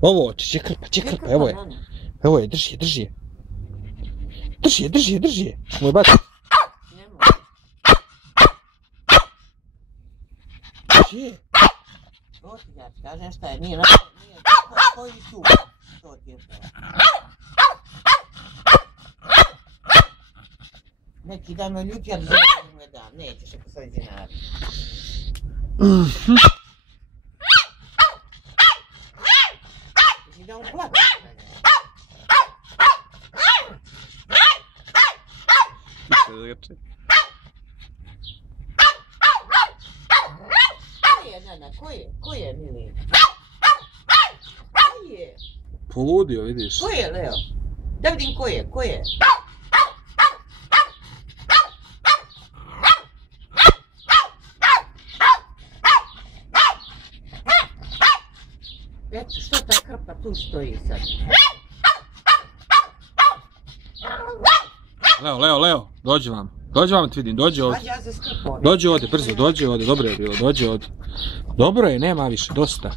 Ovo, će krpa, evo je. Evo je, drži je. Drži je. Moj baci. Gdje? To ti ja ti kažem šta je, nije koji tu. To ti je to. Neki dan me ljuti, ali ne dam, nećeš ako sad dinari. Ti da on plaće. Ko je, mili? Ko je? Poludio, vidiš. Ko je, Leo? Da vidim ko je. Eto, što ta krpa tu stoji sad? Leo, dođi vam ti vidim, dođi ovdje. Dođi ovdje, brzo, dođi ovdje, dobro je bilo, dođi ovdje. Dobro je, nema više, dosta.